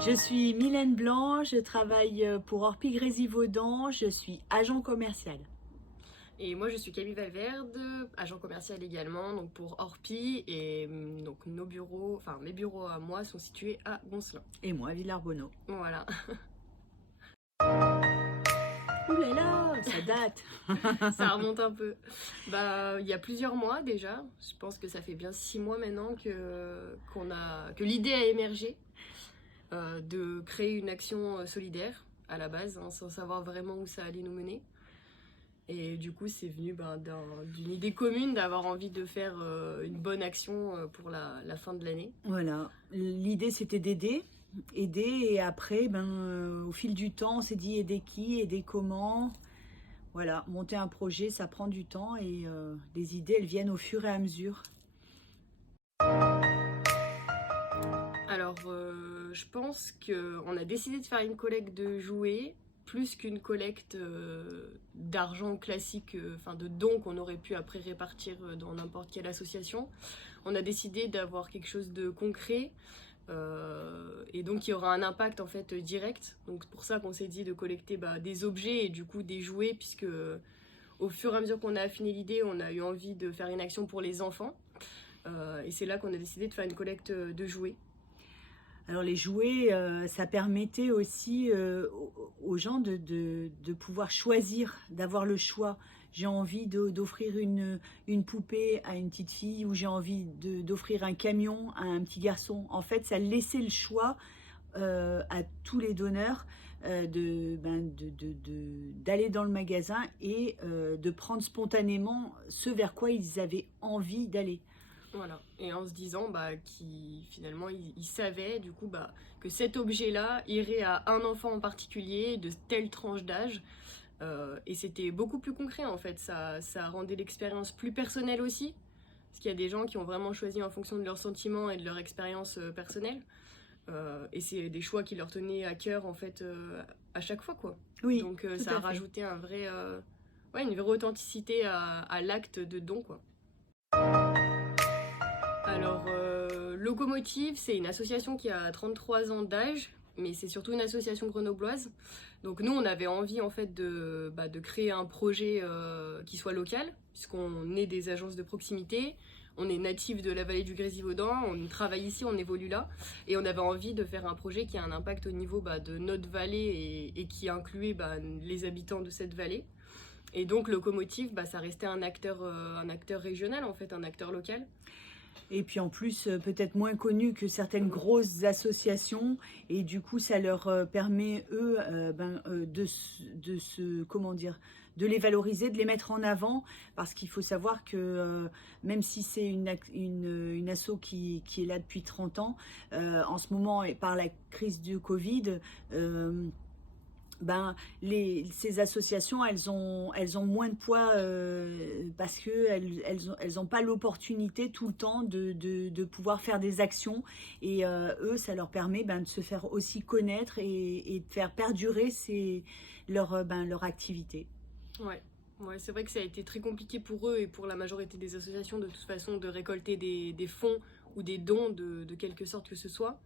Je suis Mylène Blanc, je travaille pour Orpi Grésivaudan, je suis agent commercial. Et moi je suis Camille Valverde, agent commercial également, donc pour Orpi, et donc nos bureaux, enfin mes bureaux à moi sont situés à Goncelin. Et moi, Villarbonneau. Voilà. Ouh là là, ça date. Ça remonte un peu. Il y a plusieurs mois déjà. Je pense que ça fait bien 6 mois maintenant que l'idée a émergé de créer une action solidaire à la base, hein, sans savoir vraiment où ça allait nous mener. Et du coup, c'est venu d'une idée commune d'avoir envie de faire une bonne action pour la fin de l'année. Voilà, l'idée c'était d'aider, et après, au fil du temps, on s'est dit aider qui, aider comment. Voilà, monter un projet, ça prend du temps et les idées, elles viennent au fur et à mesure. Alors, je pense qu'on a décidé de faire une collecte de jouets plus qu'une collecte d'argent classique, enfin de dons qu'on aurait pu après répartir dans n'importe quelle association. On a décidé d'avoir quelque chose de concret et donc il y aura un impact en fait direct. Donc c'est pour ça qu'on s'est dit de collecter des objets et du coup des jouets, puisque au fur et à mesure qu'on a affiné l'idée, on a eu envie de faire une action pour les enfants. Et c'est là qu'on a décidé de faire une collecte de jouets. Alors les jouets, ça permettait aussi aux gens de pouvoir choisir, d'avoir le choix. J'ai envie d'offrir une poupée à une petite fille, ou j'ai envie d'offrir un camion à un petit garçon. En fait, ça laissait le choix à tous les donneurs d'aller dans le magasin et de prendre spontanément ce vers quoi ils avaient envie d'aller. Voilà, et en se disant finalement il savait du coup que cet objet-là irait à un enfant en particulier de telle tranche d'âge, et c'était beaucoup plus concret en fait. Ça rendait l'expérience plus personnelle aussi, parce qu'il y a des gens qui ont vraiment choisi en fonction de leurs sentiments et de leur expérience personnelle, et c'est des choix qui leur tenaient à cœur en fait à chaque fois quoi. Oui, donc tout ça a à fait. rajouté une vraie authenticité à l'acte de don quoi. Alors, Locomotive, c'est une association qui a 33 ans d'âge, mais c'est surtout une association grenobloise. Donc nous, on avait envie en fait de créer un projet qui soit local, puisqu'on est des agences de proximité, on est natif de la vallée du Grésivaudan, on travaille ici, on évolue là, et on avait envie de faire un projet qui a un impact au niveau de notre vallée et qui incluait les habitants de cette vallée. Et donc Locomotive, ça restait un acteur régional en fait, un acteur local. Et puis en plus, peut-être moins connu que certaines grosses associations, et du coup, ça leur permet, eux, de les valoriser, de les mettre en avant, parce qu'il faut savoir que même si c'est une asso qui est là depuis 30 ans, en ce moment, et par la crise du Covid, ces associations, elles ont moins de poids parce qu'elles n'ont pas l'opportunité tout le temps de pouvoir faire des actions, et eux, ça leur permet de se faire aussi connaître et de faire perdurer leur activité. Ouais, c'est vrai que ça a été très compliqué pour eux et pour la majorité des associations de toute façon de récolter des fonds ou des dons de quelque sorte que ce soit.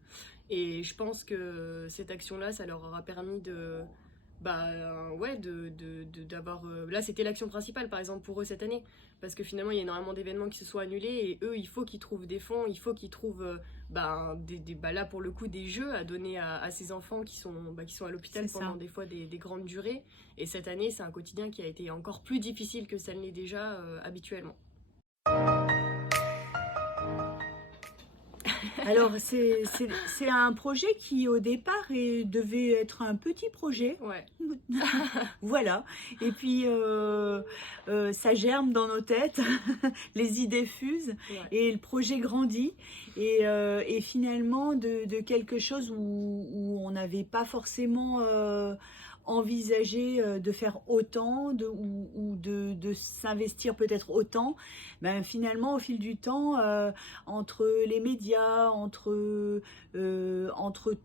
Et je pense que cette action-là, ça leur aura permis d'avoir. Là, c'était l'action principale, par exemple, pour eux cette année. Parce que finalement, il y a énormément d'événements qui se sont annulés et eux, il faut qu'ils trouvent des fonds, il faut qu'ils trouvent, là, pour le coup, des jeux à donner à ces enfants qui sont à l'hôpital pendant des fois des grandes durées. Et cette année, c'est un quotidien qui a été encore plus difficile que ça ne l'est déjà habituellement. Alors, c'est un projet qui, au départ, devait être un petit projet. Ouais. Voilà. Et puis, ça germe dans nos têtes, les idées fusent, Ouais. et le projet grandit. Et finalement, de quelque chose où on n'avait pas forcément envisager de faire autant ou de s'investir peut-être autant, finalement au fil du temps, entre les médias, entre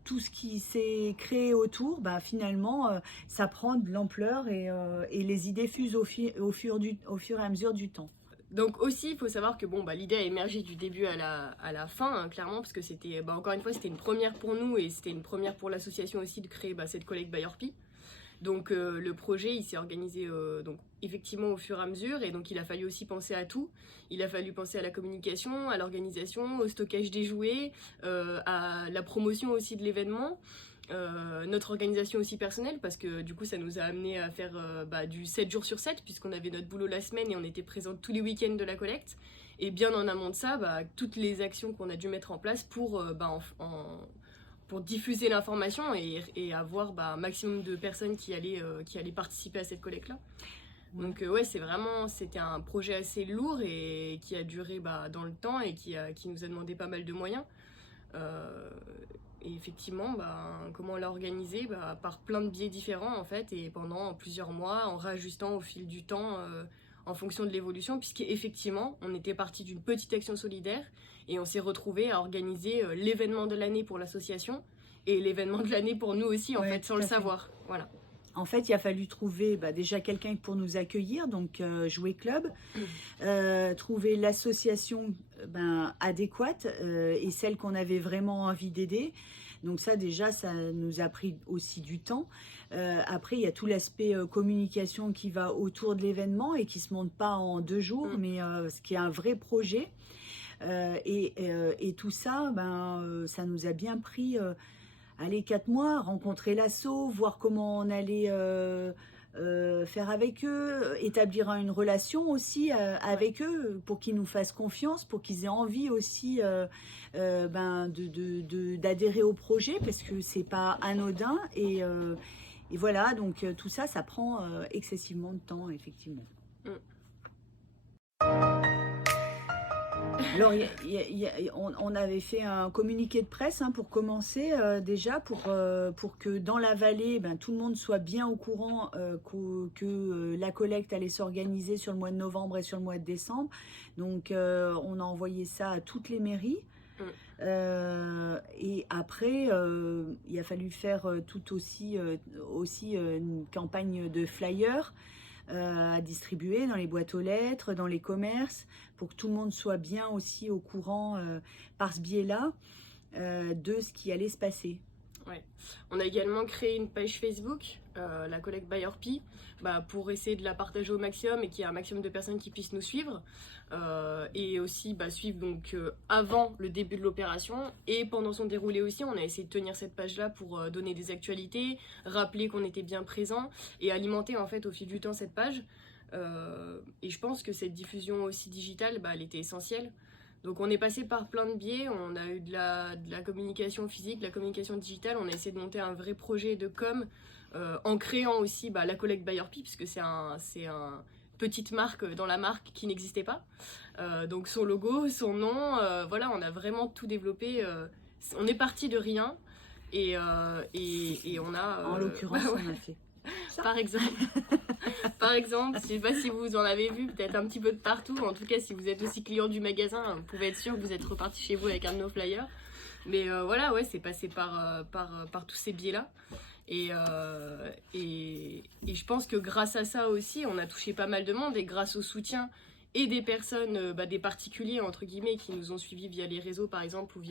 tout ce qui s'est créé autour, finalement ça prend de l'ampleur, et les idées fusent au fur et à mesure du temps. Donc aussi, il faut savoir que bon, l'idée a émergé du début à la fin, hein, clairement, parce que c'était, encore une fois, c'était une première pour nous et c'était une première pour l'association aussi de créer cette collecte by Orpi. Donc le projet, il s'est organisé donc, effectivement au fur et à mesure, et donc il a fallu aussi penser à tout. Il a fallu penser à la communication, à l'organisation, au stockage des jouets, à la promotion aussi de l'événement. Notre organisation aussi personnelle, parce que du coup ça nous a amené à faire du 7 jours sur 7, puisqu'on avait notre boulot la semaine et on était présents tous les week-ends de la collecte. Et bien en amont de ça, toutes les actions qu'on a dû mettre en place pour diffuser l'information et avoir un maximum de personnes qui allaient participer à cette collecte-là. Donc c'était un projet assez lourd et qui a duré dans le temps et qui nous a demandé pas mal de moyens. Et effectivement, comment on l'a organisé, par plein de biais différents en fait, et pendant plusieurs mois, en réajustant au fil du temps en fonction de l'évolution, puisqu'effectivement, on était parti d'une petite action solidaire et on s'est retrouvé à organiser l'événement de l'année pour l'association et l'événement de l'année pour nous aussi, en fait, sans le savoir. Voilà. En fait, il a fallu trouver déjà quelqu'un pour nous accueillir, donc Jouer Club, trouver l'association adéquate et celle qu'on avait vraiment envie d'aider. Donc ça, déjà, ça nous a pris aussi du temps. Après, il y a tout l'aspect communication qui va autour de l'événement et qui ne se monte pas en 2 jours, mais ce qui est un vrai projet. Et tout ça, ça nous a bien pris... 4 mois, rencontrer l'asso, voir comment on allait faire avec eux, établir une relation aussi avec eux pour qu'ils nous fassent confiance, pour qu'ils aient envie aussi d'adhérer au projet, parce que c'est pas anodin et voilà, donc tout ça, ça prend excessivement de temps, effectivement. Alors, on avait fait un communiqué de presse pour commencer déjà, pour que dans la vallée, tout le monde soit bien au courant que la collecte allait s'organiser sur le mois de novembre et sur le mois de décembre. Donc, on a envoyé ça à toutes les mairies. Et après, il a fallu faire tout aussi une campagne de flyers à distribuer dans les boîtes aux lettres, dans les commerces, pour que tout le monde soit bien aussi au courant par ce biais-là de ce qui allait se passer. Ouais. On a également créé une page Facebook, la collecte by Orpi, pour essayer de la partager au maximum et qu'il y ait un maximum de personnes qui puissent nous suivre. Et aussi suivre donc avant le début de l'opération et pendant son déroulé aussi. On a essayé de tenir cette page là pour donner des actualités, rappeler qu'on était bien présent et alimenter en fait au fil du temps cette page. Et je pense que cette diffusion aussi digitale, elle était essentielle. Donc on est passé par plein de biais, on a eu de la communication physique, de la communication digitale, on a essayé de monter un vrai projet de com en créant aussi la collecte by Orpi, puisque c'est un petite marque dans la marque qui n'existait pas. Donc son logo, son nom, on a vraiment tout développé. On est parti de rien et on a... en l'occurrence, on a fait ça. Par exemple, je ne sais pas si vous en avez vu, peut-être un petit peu de partout. En tout cas, si vous êtes aussi client du magasin, vous pouvez être sûr que vous êtes reparti chez vous avec un de nos flyers. Mais c'est passé par tous ces biais-là. Et je pense que grâce à ça aussi, on a touché pas mal de monde. Et grâce au soutien et des personnes, des particuliers entre guillemets, qui nous ont suivis via les réseaux par exemple, ou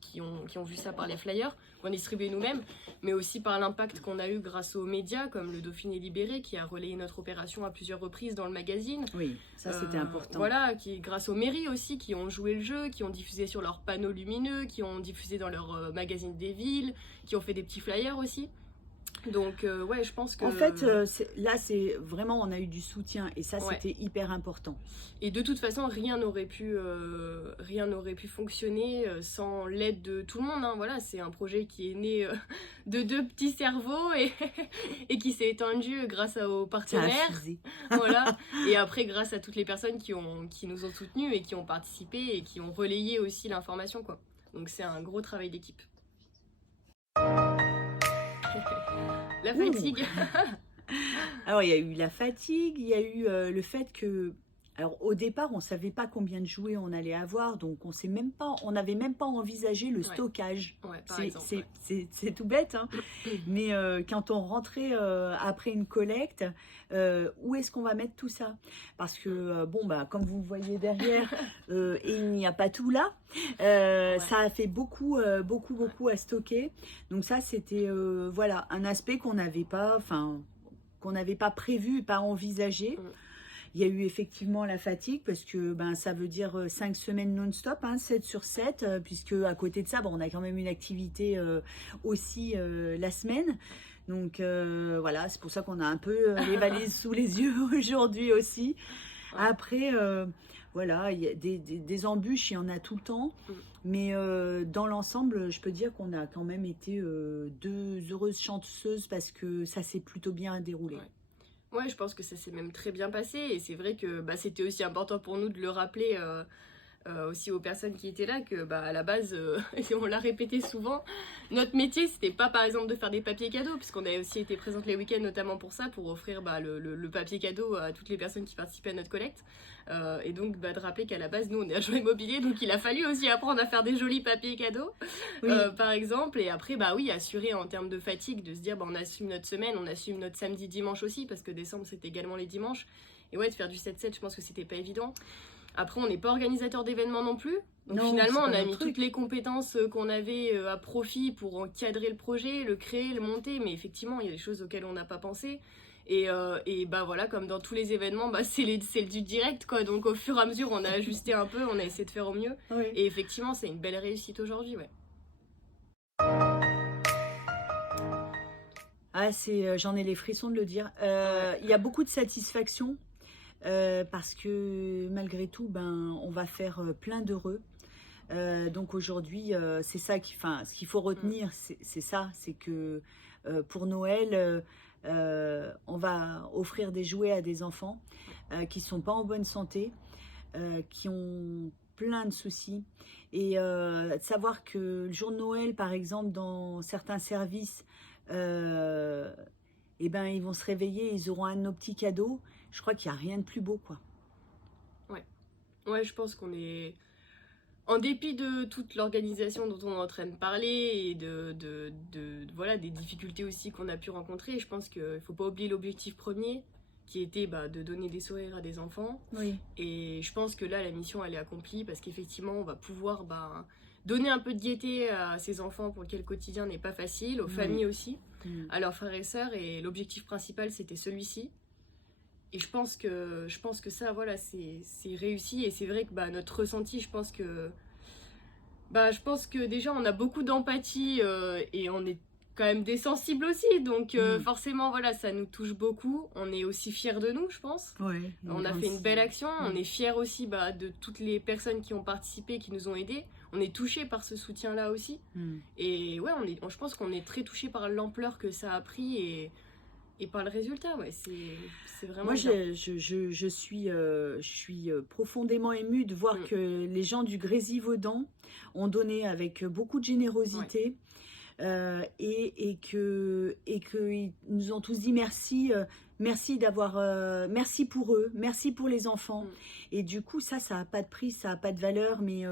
qui ont vu ça par les flyers qu'on distribuait nous-mêmes, mais aussi par l'impact qu'on a eu grâce aux médias comme le Dauphiné Libéré qui a relayé notre opération à plusieurs reprises dans le magazine. Oui, ça c'était important. Voilà, grâce aux mairies aussi qui ont joué le jeu, qui ont diffusé sur leurs panneaux lumineux, qui ont diffusé dans leur magazine des villes, qui ont fait des petits flyers aussi. Donc je pense que... En fait, là, c'est vraiment, on a eu du soutien et ça, c'était hyper important. Et de toute façon, rien n'aurait pu fonctionner sans l'aide de tout le monde. Voilà, c'est un projet qui est né de 2 petits cerveaux et qui s'est étendu grâce aux partenaires. Voilà. Et après, grâce à toutes les personnes qui nous ont soutenus et qui ont participé et qui ont relayé aussi l'information, quoi. Donc c'est un gros travail d'équipe. La fatigue. Alors il y a eu la fatigue, il y a eu le fait que Alors au départ, on savait pas combien de jouets on allait avoir, donc on n'avait même pas envisagé le Ouais. stockage. Ouais, par exemple. Ouais. C'est tout bête, hein. Mais quand on rentrait après une collecte, où est-ce qu'on va mettre tout ça? Parce que bon, bah comme vous le voyez derrière, et il n'y a pas tout là. Ouais. Ça a fait beaucoup à stocker. Donc ça, c'était voilà un aspect qu'on n'avait pas, enfin qu'on n'avait pas prévu, pas envisagé. Mm. Il y a eu effectivement la fatigue parce que ben, ça veut dire 5 semaines non-stop, hein, 7 sur 7, puisque à côté de ça, bon, on a quand même une activité aussi la semaine. Donc voilà, c'est pour ça qu'on a un peu les valises sous les yeux aujourd'hui aussi. Ouais. Après, voilà, il y a des embûches, il y en a tout le temps. Mm. Mais dans l'ensemble, je peux dire qu'on a quand même été deux heureuses chanceuses parce que ça s'est plutôt bien déroulé. Ouais. Ouais, je pense que ça s'est même très bien passé et c'est vrai que bah, c'était aussi important pour nous de le rappeler aussi aux personnes qui étaient là que bah, à la base, et on l'a répété souvent, notre métier c'était pas par exemple de faire des papiers cadeaux puisqu'on a aussi été présente les week-ends notamment pour ça, pour offrir bah, le papier cadeau à toutes les personnes qui participaient à notre collecte. Et donc bah, de rappeler qu'à la base nous on est agent immobilier donc il a fallu aussi apprendre à faire des jolis papiers cadeaux Oui. par exemple, et après bah oui assurer en termes de fatigue, de se dire bah, on assume notre semaine, on assume notre samedi dimanche aussi parce que décembre c'était également les dimanches, et ouais de faire du 7-7 je pense que c'était pas évident. Après on n'est pas organisateur d'événements non plus, donc Non, finalement c'est on pas a notre mis truc. toutes les compétences qu'on avait à profit pour encadrer le projet, le créer, le monter, mais effectivement il y a des choses auxquelles on n'a pas pensé. Et bah voilà, comme dans tous les événements, bah c'est du direct quoi. Donc au fur et à mesure, on a ajusté un peu, on a essayé de faire au mieux. Oui. Et effectivement, c'est une belle réussite aujourd'hui, ouais. Ah, j'en ai les frissons de le dire. Ouais. Il y a beaucoup de satisfaction parce que malgré tout, ben, on va faire plein d'heureux. Donc aujourd'hui, c'est ça enfin, ce qu'il faut Mm. retenir, c'est ça, c'est que pour Noël, on va offrir des jouets à des enfants qui sont pas en bonne santé, qui ont plein de soucis. Et de savoir que le jour de Noël, par exemple, dans certains services, eh ben, ils vont se réveiller, ils auront un de nos petits cadeaux. Je crois qu'il n'y a rien de plus beau, quoi. Ouais. Ouais, je pense qu'on est... En dépit de toute l'organisation dont on est en train de parler et voilà, des difficultés aussi qu'on a pu rencontrer, je pense qu'il ne faut pas oublier l'objectif premier, qui était bah, de donner des sourires à des enfants. Oui. Et je pense que là, la mission, elle est accomplie parce qu'effectivement, on va pouvoir bah, donner un peu de gaieté à ces enfants pour lesquels le quotidien n'est pas facile, aux Oui. familles aussi, Mm. à leurs frères et sœurs. Et l'objectif principal, c'était celui-ci. Et je pense que ça, voilà, c'est réussi. Et c'est vrai que bah, notre ressenti, je pense que déjà, on a beaucoup d'empathie et on est quand même des sensibles aussi. Donc forcément, voilà, ça nous touche beaucoup. On est aussi fiers de nous, je pense. Ouais, On a fait une belle action. On est fiers aussi bah, de toutes les personnes qui ont participé, qui nous ont aidés. On est touchés par ce soutien-là aussi. Et ouais, je pense qu'on est très touchés par l'ampleur que ça a pris et par le résultat. Ouais, c'est vraiment Moi, bien. je suis profondément émue de voir que les gens du Grésivaudan ont donné avec beaucoup de générosité. Et qu'ils nous ont tous dit merci, merci merci pour eux, merci pour les enfants. Et du coup, ça n'a pas de prix, ça n'a pas de valeur, mais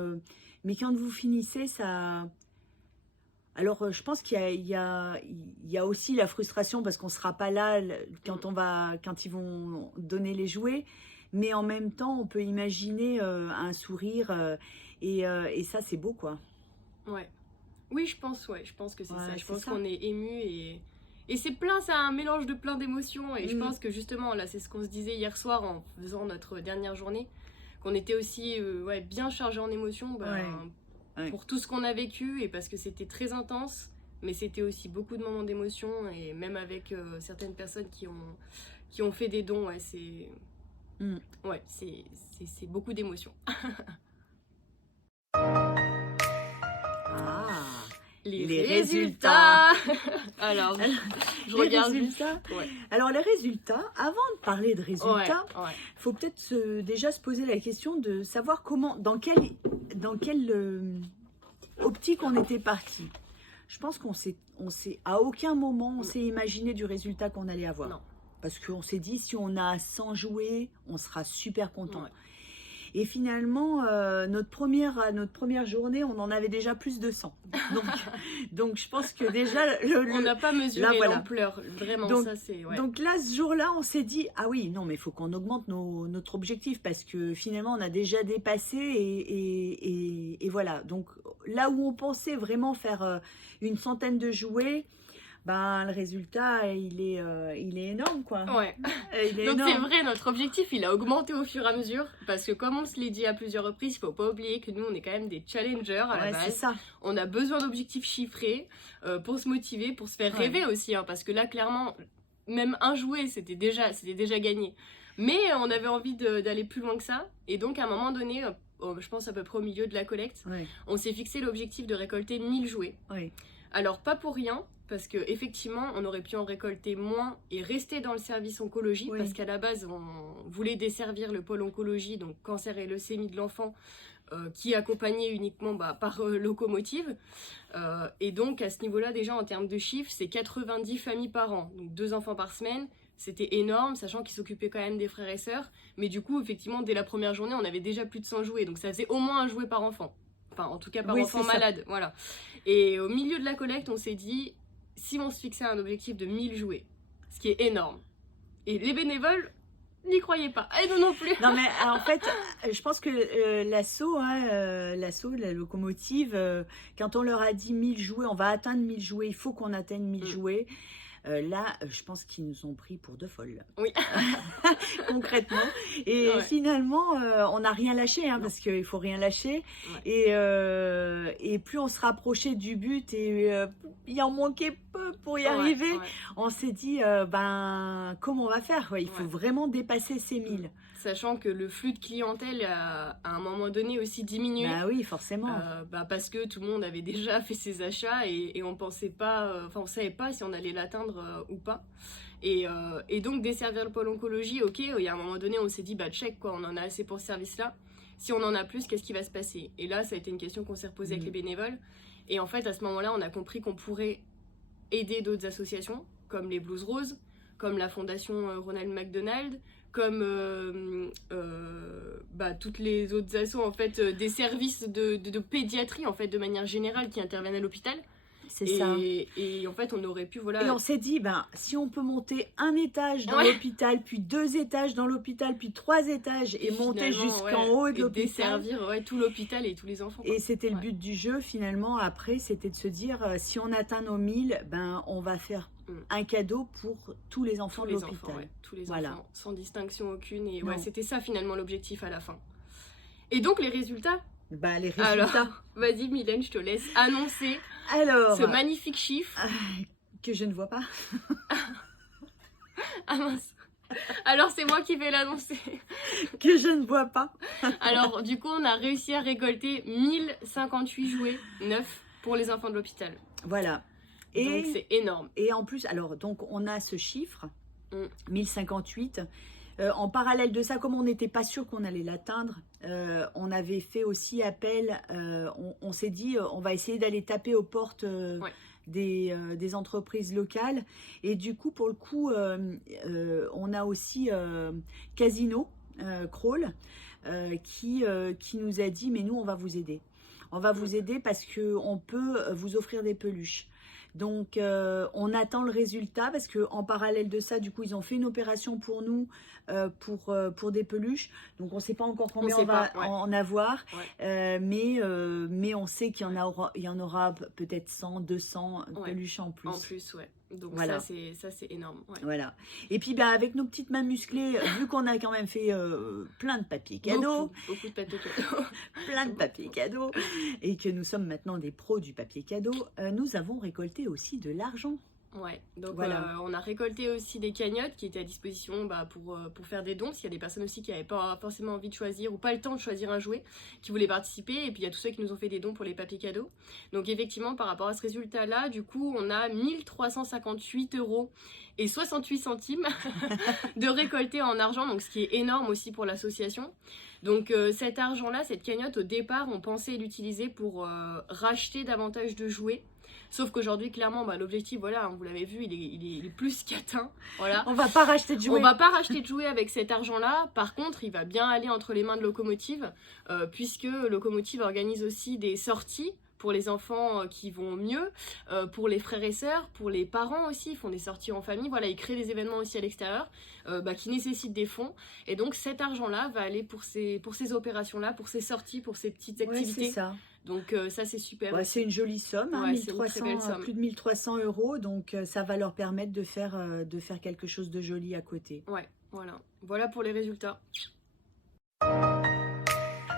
quand vous finissez, ça... Alors, je pense qu'il y a aussi la frustration parce qu'on ne sera pas là quand ils vont donner les jouets. Mais en même temps, on peut imaginer un sourire et ça, c'est beau, quoi. Ouais. Oui, je pense que c'est ça. Je pense ça. qu'on est ému et c'est un mélange de plein d'émotions. Et je pense que justement, là, c'est ce qu'on se disait hier soir en faisant notre dernière journée, qu'on était aussi bien chargé en émotions pour tout ce qu'on a vécu et parce que c'était très intense, mais c'était aussi beaucoup de moments d'émotion et même avec certaines personnes qui ont fait des dons. Ouais, c'est beaucoup d'émotions. Les résultats. Alors, je regarde résultats. Ouais. Alors, les résultats, avant de parler de résultats, ouais. faut peut-être déjà se poser la question de savoir dans quelle optique on était parti. Je pense à aucun moment on s'est imaginé du résultat qu'on allait avoir. Non. parce qu'on s'est dit, si on a 100 jouets, on sera super content. Ouais. Et finalement, notre première journée, on en avait déjà plus de 100. Donc je pense que déjà... On n'a pas mesuré voilà. l'ampleur, vraiment, Donc, ça c'est... Ouais. donc là, ce jour-là, on s'est dit, ah oui, non, mais il faut qu'on augmente notre objectif parce que finalement, on a déjà dépassé et voilà. Donc là où on pensait vraiment faire une centaine de jouets, ben, le résultat, il est énorme, quoi. Ouais. Il est Donc énorme. c'est vrai, notre objectif, il a augmenté au fur et à mesure, parce que comme on se l'est dit à plusieurs reprises, il faut pas oublier que nous, on est quand même des challengers à la Ouais, c'est base. ça. On a besoin d'objectifs chiffrés pour se motiver, pour se faire rêver aussi, hein, parce que là, clairement, même un jouet, c'était déjà gagné. Mais on avait envie d'aller plus loin que ça, et donc à un moment donné, je pense à peu près au milieu de la collecte, Ouais, on s'est fixé l'objectif de récolter 1000 jouets. ouais. Alors pas pour rien, parce que effectivement on aurait pu en récolter moins et rester dans le service oncologie, Oui. parce qu'à la base on voulait desservir le pôle oncologie, donc cancer et leucémie de l'enfant, qui est accompagné uniquement par locomotive. Et donc à ce niveau-là déjà en termes de chiffres, c'est 90 familles par an, donc 2 enfants par semaine. C'était énorme, sachant qu'ils s'occupaient quand même des frères et sœurs. Mais du coup, effectivement, dès la première journée, on avait déjà plus de 100 jouets. Donc ça faisait au moins un jouet par enfant. Enfin, en tout cas, par Oui, enfant c'est ça. malade. Voilà. Et au milieu de la collecte, on s'est dit, si on se fixait un objectif de 1000 jouets, ce qui est énorme. Et les bénévoles n'y croyaient pas. Et nous non plus. Non, mais en fait, je pense que l'assaut, la locomotive, quand on leur a dit 1000 jouets, on va atteindre 1000 jouets, il faut qu'on atteigne 1000 jouets. Là, je pense qu'ils nous ont pris pour deux folles. Oui. Concrètement. Et Ouais. finalement, on n'a rien lâché, hein, parce qu'il faut rien lâcher. Ouais. Et plus on se rapprochait du but et il en manquait peu pour y arriver, Ouais. on s'est dit, comment on va faire, quoi. Il faut Ouais. vraiment dépasser ces 1000. Sachant que le flux de clientèle a à un moment donné aussi diminué. Bah oui, forcément. Parce que tout le monde avait déjà fait ses achats et on pensait pas, on savait pas si on allait l'atteindre ou pas. Et donc desservir le pôle oncologie, ok, il y a un moment donné on s'est dit check quoi, on en a assez pour ce service-là. Si on en a plus, qu'est-ce qui va se passer? Et là, ça a été une question qu'on s'est reposée avec les bénévoles. Et en fait, à ce moment-là, on a compris qu'on pourrait aider d'autres associations, comme les Blues Roses, comme la fondation Ronald McDonald, comme toutes les autres assos, en fait, des services de pédiatrie, en fait, de manière générale, qui interviennent à l'hôpital. C'est ça. Et en fait, on aurait pu, voilà... Et on s'est dit, si on peut monter un étage dans l'hôpital, puis 2 étages dans l'hôpital, puis 3 étages, et monter jusqu'en haut de l'hôpital. Desservir tout l'hôpital et tous les enfants. Quoi. Et c'était le but du jeu, finalement, après, c'était de se dire, si on atteint nos 1000, on va faire un cadeau pour tous les enfants de l'hôpital. Tous les enfants, sans distinction aucune. Et c'était ça, finalement, l'objectif à la fin. Et donc, les résultats? Les résultats. Alors, vas-y Mylène, je te laisse annoncer ce magnifique chiffre. Que je ne vois pas. Ah mince. Alors c'est moi qui vais l'annoncer. Que je ne vois pas. Alors du coup on a réussi à récolter 1058 jouets neufs pour les enfants de l'hôpital. Voilà. Donc c'est énorme. Et en plus, alors donc on a ce chiffre, 1058. En parallèle de ça, comme on n'était pas sûr qu'on allait l'atteindre, on avait fait aussi appel, on s'est dit on va essayer d'aller taper aux portes des entreprises locales. Et du coup, pour le coup, on a aussi Casino, Crawl, qui nous a dit, mais nous, on va vous aider. On va vous aider parce qu'on peut vous offrir des peluches. Donc, on attend le résultat parce qu'en parallèle de ça, du coup, ils ont fait une opération pour nous, pour des peluches. Donc, on ne sait pas encore combien on va en avoir. Mais on sait qu'il y en aura peut-être 100, 200 peluches en plus. En plus, ouais. Donc voilà. ça c'est énorme. Ouais. Voilà. Et puis avec nos petites mains musclées, vu qu'on a quand même fait plein de papiers cadeaux, beaucoup de papiers cadeaux, plein de papiers cadeaux, et que nous sommes maintenant des pros du papier cadeau, nous avons récolté aussi de l'argent. Ouais, donc on a récolté aussi des cagnottes qui étaient à disposition pour faire des dons, s'il y a des personnes aussi qui n'avaient pas forcément envie de choisir ou pas le temps de choisir un jouet, qui voulaient participer, et puis il y a tous ceux qui nous ont fait des dons pour les papiers cadeaux. Donc effectivement, par rapport à ce résultat-là, du coup, on a 1358 € et 68 centimes de récolter en argent, donc ce qui est énorme aussi pour l'association. Donc cet argent-là, cette cagnotte, au départ, on pensait l'utiliser pour racheter davantage de jouets. Sauf qu'aujourd'hui, clairement, l'objectif, voilà, vous l'avez vu, il est plus qu'atteint. Voilà. On va pas racheter de jouets. On va pas racheter de jouets avec cet argent-là. Par contre, il va bien aller entre les mains de Locomotive, puisque Locomotive organise aussi des sorties pour les enfants qui vont mieux, pour les frères et sœurs, pour les parents aussi, ils font des sorties en famille, voilà, ils créent des événements aussi à l'extérieur qui nécessitent des fonds, et donc cet argent-là va aller pour ces opérations-là, pour ces sorties, pour ces petites activités. Ouais, c'est ça. Donc ça c'est super. Ouais, c'est une jolie somme, hein, Ouais, 1300, c'est une très belle somme. plus de 1300 €, donc ça va leur permettre de faire quelque chose de joli à côté. Ouais, voilà pour les résultats.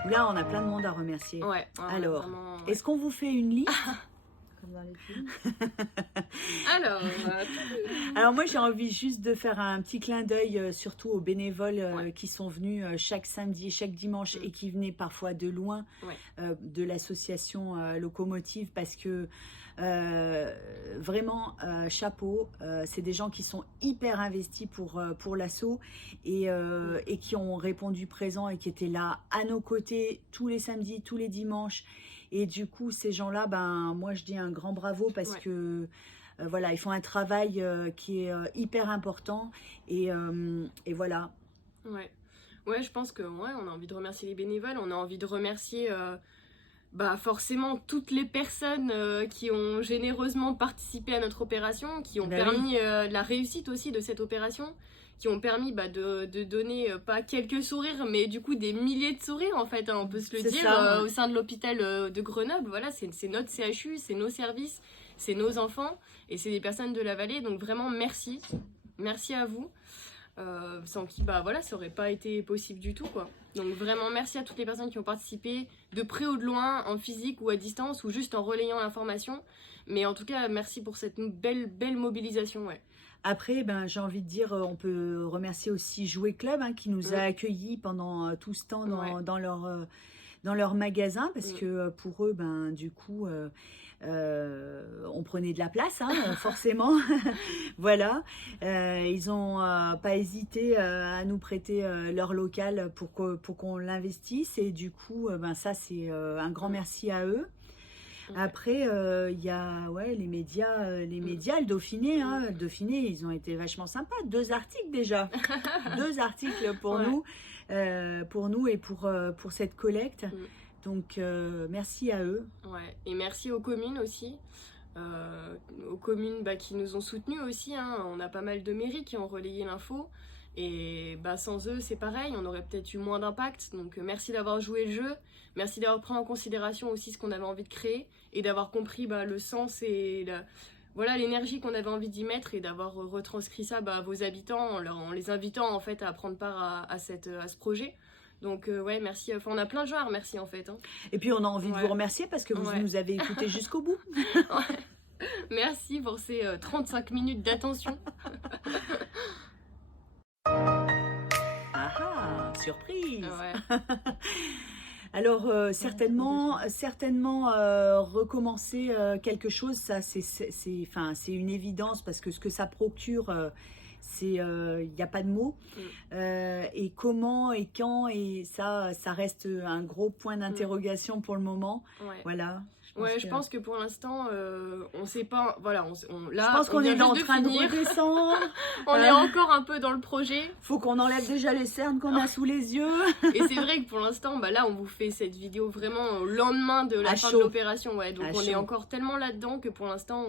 Là, on a plein de monde à remercier. Ouais. Alors, vraiment, ouais. est-ce qu'on vous fait une liste comme dans les films? Alors moi, j'ai envie juste de faire un petit clin d'œil, surtout aux bénévoles qui sont venus chaque samedi, chaque dimanche et qui venaient parfois de loin de l'association Locomotive, parce que vraiment chapeau, c'est des gens qui sont hyper investis pour l'asso et qui ont répondu présent et qui étaient là à nos côtés tous les samedis, tous les dimanches. Et du coup, ces gens-là, moi je dis un grand bravo, parce que voilà, ils font un travail qui est hyper important, et voilà. Ouais, je pense que on a envie de remercier les bénévoles, on a envie de remercier forcément toutes les personnes qui ont généreusement participé à notre opération, qui ont permis la réussite aussi de cette opération, qui ont permis de donner pas quelques sourires, mais du coup des milliers de sourires en fait, hein, on peut se le dire, au sein de l'hôpital de Grenoble. Voilà, c'est notre CHU, c'est nos services, c'est nos enfants, et c'est des personnes de la vallée, donc vraiment merci à vous. Sans qui ça aurait pas été possible du tout, quoi. Donc vraiment merci à toutes les personnes qui ont participé, de près ou de loin, en physique ou à distance, ou juste en relayant l'information, mais en tout cas merci pour cette belle mobilisation. Après, j'ai envie de dire, on peut remercier aussi Jouet Club, hein, qui nous a accueillis pendant tout ce temps dans leur magasin, parce que pour eux, du coup, on prenait de la place, hein, forcément. Voilà. Ils n'ont pas hésité à nous prêter leur local pour qu'on l'investisse, et du coup, ça, c'est un grand merci à eux. Après, il y a les médias, le Dauphiné, hein. Le Dauphiné, ils ont été vachement sympas. 2 articles déjà. 2 articles pour nous et pour cette collecte. Donc, merci à eux. Et merci aux communes aussi. Aux communes qui nous ont soutenus aussi, hein. On a pas mal de mairies qui ont relayé l'info. Et sans eux, c'est pareil, on aurait peut-être eu moins d'impact. Donc merci d'avoir joué le jeu, merci d'avoir pris en considération aussi ce qu'on avait envie de créer, et d'avoir compris le sens et l'énergie qu'on avait envie d'y mettre, et d'avoir retranscrit ça à vos habitants, en les invitant en fait à prendre part à ce projet. Donc merci, on a plein de gens à remercier en fait, hein. Et puis on a envie de vous remercier parce que vous nous avez écoutés jusqu'au bout. Merci pour ces 35 minutes d'attention. Surprise. Alors certainement recommencer quelque chose, ça c'est une évidence, parce que ce que ça procure, il n'y a pas de mots. Et comment et quand, et ça reste un gros point d'interrogation pour le moment. Voilà. Je pense que pour l'instant, on sait pas. Voilà, je pense qu'on est en train de redescendre. On est encore un peu dans le projet. Faut qu'on enlève déjà les cernes qu'on a sous les yeux. Et c'est vrai que pour l'instant, là, on vous fait cette vidéo vraiment au lendemain de la fin de l'opération. Donc on est encore tellement là-dedans que pour l'instant,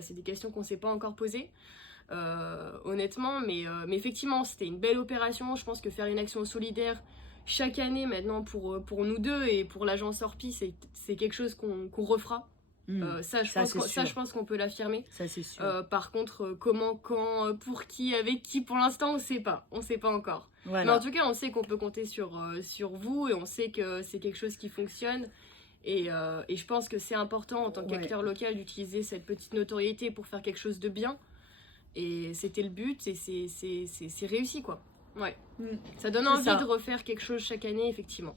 c'est des questions qu'on ne s'est pas encore posées. Honnêtement, mais effectivement, c'était une belle opération. Je pense que faire une action solidaire chaque année maintenant pour nous deux et pour l'agence Orpi, c'est quelque chose qu'on refera. Je pense qu'on peut l'affirmer. Ça, c'est sûr. Par contre, comment, quand, pour qui, avec qui, pour l'instant, on sait pas encore. Voilà. Mais en tout cas, on sait qu'on peut compter sur vous, et on sait que c'est quelque chose qui fonctionne. Et je pense que c'est important en tant qu'acteur local d'utiliser cette petite notoriété pour faire quelque chose de bien. Et c'était le but, et c'est réussi, quoi. Ça donne envie de refaire quelque chose chaque année, effectivement.